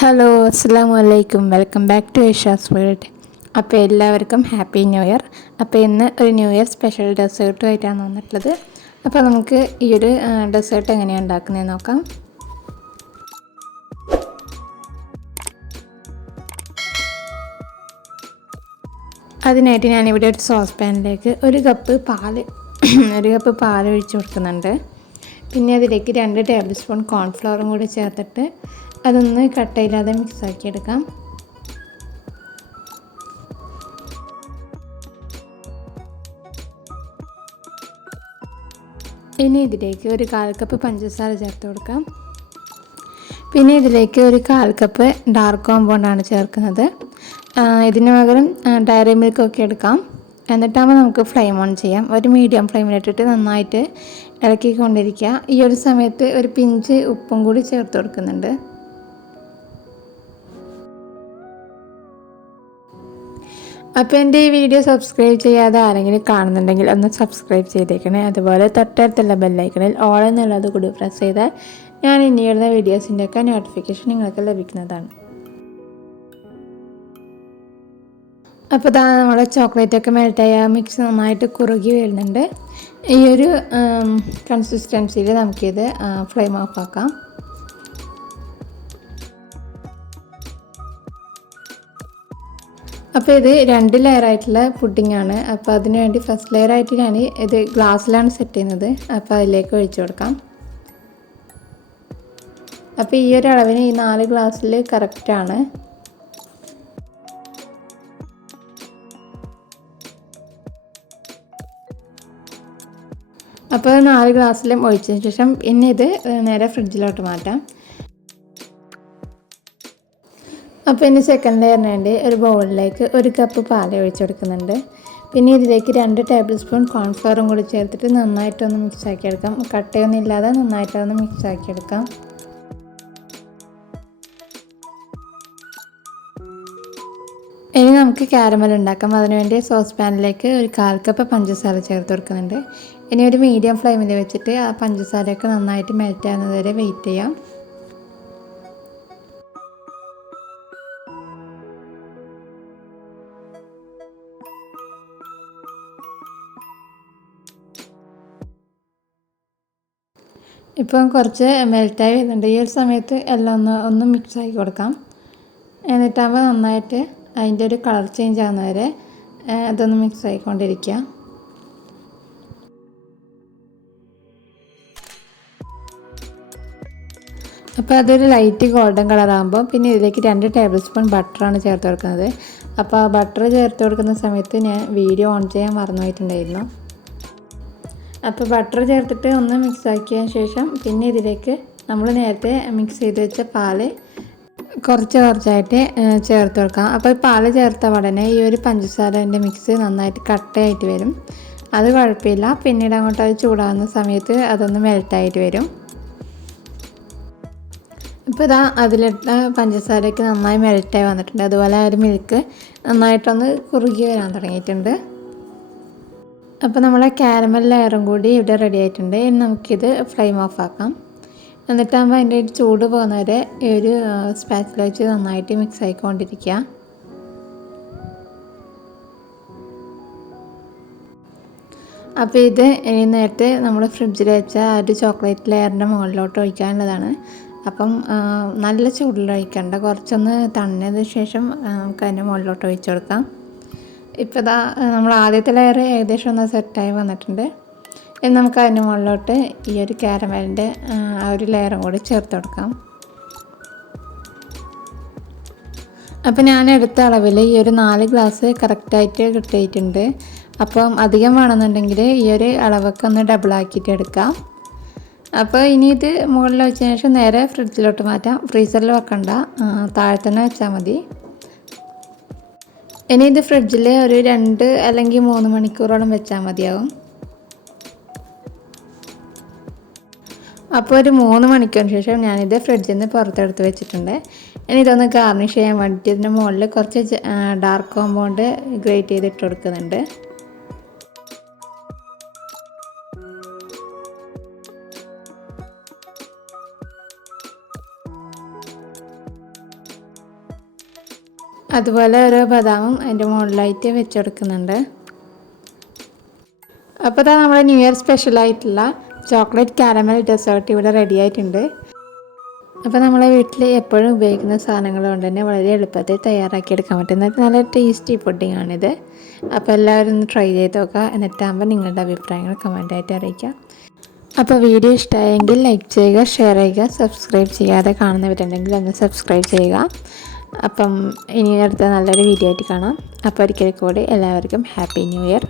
Hello അസ്സാം വലൈക്കും welcome back to Asia's world. അപ്പോൾ എല്ലാവർക്കും ഹാപ്പി ന്യൂ ഇയർ. അപ്പോൾ ഇന്ന് ഒരു ന്യൂ ഇയർ സ്പെഷ്യൽ ഡെസേർട്ടുമായിട്ടാണ് വന്നിട്ടുള്ളത്. അപ്പോൾ നമുക്ക് ഈ ഒരു ഡെസേർട്ട് എങ്ങനെയാണ് ഉണ്ടാക്കുന്നതെന്ന് നോക്കാം. അതിനായിട്ട് ഞാനിവിടെ ഒരു സോസ് പാനിലേക്ക് ഒരു കപ്പ് പാൽ ഒഴിച്ച് കൊടുക്കുന്നുണ്ട്. പിന്നെ അതിലേക്ക് 2 ടേബിൾ സ്പൂൺ കോൺഫ്ലവറും കൂടി ചേർത്തിട്ട് അതൊന്ന് കട്ടയില്ലാതെ മിക്സാക്കിയെടുക്കാം. ഇനി ഇതിലേക്ക് ഒരു 1/4 കപ്പ് പഞ്ചസാര ചേർത്ത് കൊടുക്കാം. പിന്നെ ഇതിലേക്ക് ഒരു 1/4 കപ്പ് ഡാർക്ക് കോമ്പൗണ്ടാണ് ചേർക്കുന്നത്. ഇതിന് പകരം ഡയറി മിൽക്കൊക്കെ എടുക്കാം. എന്നിട്ടാകുമ്പോൾ നമുക്ക് ഫ്ലെയിം ഓൺ ചെയ്യാം. ഒരു മീഡിയം ഫ്ലെയിമിലിട്ടിട്ട് നന്നായിട്ട് ഇളക്കിക്കൊണ്ടിരിക്കുക. ഈ ഒരു സമയത്ത് ഒരു പിഞ്ച് ഉപ്പും കൂടി ചേർത്ത് കൊടുക്കുന്നുണ്ട്. അപ്പോൾ എൻ്റെ ഈ വീഡിയോ സബ്സ്ക്രൈബ് ചെയ്യാതെ ആരെങ്കിലും കാണുന്നുണ്ടെങ്കിൽ ഒന്ന് സബ്സ്ക്രൈബ് ചെയ്തേക്കണേ. അതുപോലെ തൊട്ടടുത്തുള്ള ബെല്ലൈക്കണിൽ ഓൾ എന്നുള്ളത് കൂടി പ്രസ് ചെയ്താൽ ഞാൻ ഇനിയുള്ള വീഡിയോസിൻ്റെയൊക്കെ നോട്ടിഫിക്കേഷൻ നിങ്ങൾക്ക് ലഭിക്കുന്നതാണ്. അപ്പോൾ ഇതാ നമ്മുടെ ചോക്ലേറ്റൊക്കെ മെൽറ്റായ മിക്സ് നന്നായിട്ട് കുറുകി വരുന്നുണ്ട്. ഈ ഒരു കൺസിസ്റ്റൻസിയിൽ നമുക്കിത് ഫ്ലെയിം ഓഫ് ആക്കാം. അപ്പോൾ ഇത് 2 ലെയറായിട്ടുള്ള പുഡിങ്ങാണ്. അപ്പോൾ അതിന് വേണ്ടി ഫസ്റ്റ് ലെയറായിട്ട് ഞാൻ ഇത് ഗ്ലാസ്സിലാണ് സെറ്റ് ചെയ്യുന്നത്. അപ്പോൾ അതിലേക്ക് ഒഴിച്ചു കൊടുക്കാം. അപ്പോൾ ഈ ഒരു അളവിന് ഈ 4 ഗ്ലാസ്സിൽ കറക്റ്റാണ്. അപ്പോൾ 4 ഗ്ലാസ്സിലും ഒഴിച്ചതിന് ശേഷം പിന്നെ ഇത് നേരെ ഫ്രിഡ്ജിലോട്ട് മാറ്റാം. അപ്പോൾ ഇനി സെക്കൻഡ് ലെയറിന് വേണ്ടി ഒരു ബൗളിലേക്ക് 1 കപ്പ് പാൽ ഒഴിച്ച് കൊടുക്കുന്നുണ്ട്. പിന്നെ ഇതിലേക്ക് 2 ടേബിൾ സ്പൂൺ കോൺഫ്ലവറും കൂടി ചേർത്തിട്ട് നന്നായിട്ടൊന്ന് മിക്സാക്കിയെടുക്കാം. കട്ടയൊന്നും ഇല്ലാതെ നന്നായിട്ടൊന്ന് മിക്സാക്കിയെടുക്കാം. ഇനി നമുക്ക് കാരമൽ ഉണ്ടാക്കാം. അതിനുവേണ്ടി സോസ് പാനിലേക്ക് ഒരു 1/4 കപ്പ് പഞ്ചസാര ചേർത്ത് കൊടുക്കുന്നുണ്ട്. ഇനി ഒരു മീഡിയം ഫ്ലെയിമിൽ വെച്ചിട്ട് ആ പഞ്ചസാരയൊക്കെ നന്നായിട്ട് മെൽറ്റ് ആകുന്നത് വരെ വെയിറ്റ് ചെയ്യാം. ഇപ്പം കുറച്ച് മെൽറ്റായി വരുന്നുണ്ട്. ഈ ഒരു സമയത്ത് എല്ലാം ഒന്ന് മിക്സാക്കി കൊടുക്കാം. എന്നിട്ടാകുമ്പോൾ നന്നായിട്ട് അതിൻ്റെ ഒരു കളർ ചേഞ്ച് ആകുന്നവരെ അതൊന്ന് മിക്സ് ആയിക്കൊണ്ടിരിക്കുക. അപ്പോൾ അതൊരു ലൈറ്റ് ഗോൾഡൻ കളറാകുമ്പോൾ പിന്നെ ഇതിലേക്ക് 2 ടേബിൾ സ്പൂൺ ബട്ടറാണ് ചേർത്ത് കൊടുക്കുന്നത്. അപ്പോൾ ആ ബട്ടർ ചേർത്ത് കൊടുക്കുന്ന സമയത്ത് ഞാൻ വീഡിയോ ഓൺ ചെയ്യാൻ മറന്നുപോയിട്ടുണ്ടായിരുന്നു. അപ്പോൾ ബട്ടർ ചേർത്തിട്ട് ഒന്ന് മിക്സാക്കിയതിന് ശേഷം പിന്നെ ഇതിലേക്ക് നമ്മൾ നേരത്തെ മിക്സ് ചെയ്ത് വെച്ച പാല് കുറച്ചായിട്ട് ചേർത്ത് കൊടുക്കാം. അപ്പോൾ പാൽ ചേർത്ത ഉടനെ ഈ ഒരു പഞ്ചസാരൻ്റെ മിക്സ് നന്നായിട്ട് കട്ടയായിട്ട് വരും. അത് കുഴപ്പമില്ല. പിന്നീട് അങ്ങോട്ട് അത് ചൂടാകുന്ന സമയത്ത് അതൊന്ന് മെൽറ്റായിട്ട് വരും. ഇപ്പോൾ ഇതാ അതിലിട്ട പഞ്ചസാരയ്ക്ക് നന്നായി മെൽറ്റായി വന്നിട്ടുണ്ട്. അതുപോലെ ഒരു മിൽക്ക് നന്നായിട്ടൊന്ന് കുറുകി വരാൻ തുടങ്ങിയിട്ടുണ്ട്. അപ്പോൾ നമ്മളെ കാരമൽ ലെയറും കൂടി ഇവിടെ റെഡി ആയിട്ടുണ്ട്. ഇനി നമുക്കിത് ഫ്ലെയിം ഓഫ് ആക്കാം. എന്നിട്ടാകുമ്പോൾ അതിൻ്റെ ചൂട് പോകുന്നവരെ ഈ ഒരു സ്പാച്ചില വെച്ച് നന്നായിട്ട് മിക്സ് ആയിക്കൊണ്ടിരിക്കുക. അപ്പോൾ ഇത് ഇനി നേരത്തെ നമ്മൾ ഫ്രിഡ്ജിൽ വെച്ച ആ ഒരു ചോക്ലേറ്റ് ലെയറിൻ്റെ മുകളിലോട്ട് ഒഴിക്കാനുള്ളതാണ്. അപ്പം നല്ല ചൂടിൽ ഒഴിക്കേണ്ട, കുറച്ചൊന്ന് തണുന്നതിന് ശേഷം നമുക്ക് അതിൻ്റെ മുകളിലോട്ട് ഒഴിച്ചു കൊടുക്കാം. ഇപ്പോൾ ഇതാ നമ്മൾ ആദ്യത്തെ ലെയർ ഏകദേശം ഒന്ന് സെറ്റായി വന്നിട്ടുണ്ട്. ഇനി നമുക്ക് അതിൻ്റെ മുകളിലോട്ട് ഈ ഒരു കാരമലിൻ്റെ ആ ഒരു ലെയറും കൂടി ചേർത്ത് കൊടുക്കാം. അപ്പോൾ ഞാൻ എടുത്ത അളവിൽ ഈ ഒരു 4 ഗ്ലാസ് കറക്റ്റായിട്ട് കിട്ടിയിട്ടുണ്ട്. അപ്പം അധികം വേണമെന്നുണ്ടെങ്കിൽ ഈ ഒരു അളവൊക്കെ ഒന്ന് ഡബിളാക്കിയിട്ട് എടുക്കാം. അപ്പോൾ ഇനി ഇത് മുകളിൽ വെച്ചതിന് ശേഷം നേരെ ഫ്രിഡ്ജിലോട്ട് മാറ്റാം. ഫ്രീസറിൽ വെക്കണ്ട, താഴെ തന്നെ വെച്ചാൽ മതി. ഇനി ഇത് ഫ്രിഡ്ജിൽ ഒരു 2 അല്ലെങ്കിൽ 3 മണിക്കൂറോളം വെച്ചാൽ മതിയാവും. അപ്പോൾ ഒരു 3 മണിക്കൂറിന് ശേഷം ഞാനിത് ഫ്രിഡ്ജിൽ നിന്ന് പുറത്തെടുത്ത് വെച്ചിട്ടുണ്ട്. ഇനി ഇതൊന്ന് ഗാർണിഷ് ചെയ്യാൻ വേണ്ടിയിട്ട് ഇതിൻ്റെ മുകളിൽ കുറച്ച് ഡാർക്ക് കോമ്പൗണ്ട് ഗ്രേറ്റ് ചെയ്തിട്ട് കൊടുക്കുന്നുണ്ട്. അതുപോലെ ഓരോ ബദാമും അതിൻ്റെ മുകളിലായിട്ട് വെച്ച് കൊടുക്കുന്നുണ്ട്. അപ്പോൾ ഇതാ നമ്മുടെ ന്യൂ ഇയർ സ്പെഷ്യലായിട്ടുള്ള ചോക്ലേറ്റ് കാരമൽ ഡെസേർട്ട് ഇവിടെ റെഡി ആയിട്ടുണ്ട്. അപ്പോൾ നമ്മളെ വീട്ടിൽ എപ്പോഴും ഉപയോഗിക്കുന്ന സാധനങ്ങൾ കൊണ്ട് തന്നെ വളരെ എളുപ്പത്തിൽ തയ്യാറാക്കിയെടുക്കാൻ പറ്റുന്ന നല്ല ടേസ്റ്റി പുഡിംഗ് ആണിത്. അപ്പോൾ എല്ലാവരും ഒന്ന് ട്രൈ ചെയ്ത് നോക്കുക. എന്നിട്ടാകുമ്പോൾ നിങ്ങളുടെ അഭിപ്രായങ്ങൾ കമൻറ്റായിട്ട് അറിയിക്കുക. അപ്പോൾ വീഡിയോ ഇഷ്ടമായെങ്കിൽ ലൈക്ക് ചെയ്യുക, ഷെയർ ചെയ്യുക, സബ്സ്ക്രൈബ് ചെയ്യാതെ കാണുന്നവരുണ്ടെങ്കിൽ ഒന്ന് സബ്സ്ക്രൈബ് ചെയ്യുക. അപ്പം ഇനി അടുത്ത നല്ലൊരു വീഡിയോ ആയിട്ട് കാണാം. അപ്പോൾ ഒരിക്കൽ കൂടി എല്ലാവർക്കും ഹാപ്പി ന്യൂ ഇയർ.